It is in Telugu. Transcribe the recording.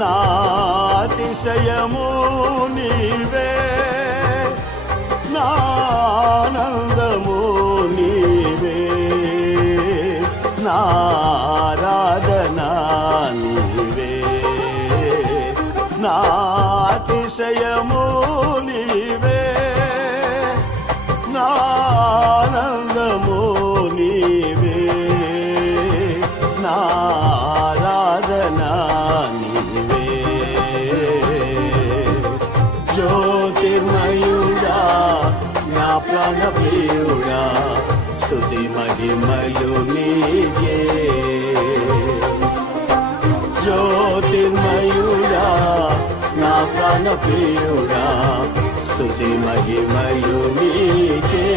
నా అతిశయము నీవే, నా ఆనందము నీవే, నా ఆరాధన నీవే, నా అతిశయము నీవే, నా ఆనందము నీవే, నా ఆరాధన నీవే. జ్యోతిర్మయుడా నా ప్రాణ ప్రియుడా, స్తుతి మహిమలు నీకే. జ్యోతిర్మయుడా నా ప్రాణ ప్రియుడా, స్తుతి మహిమలు నీకే.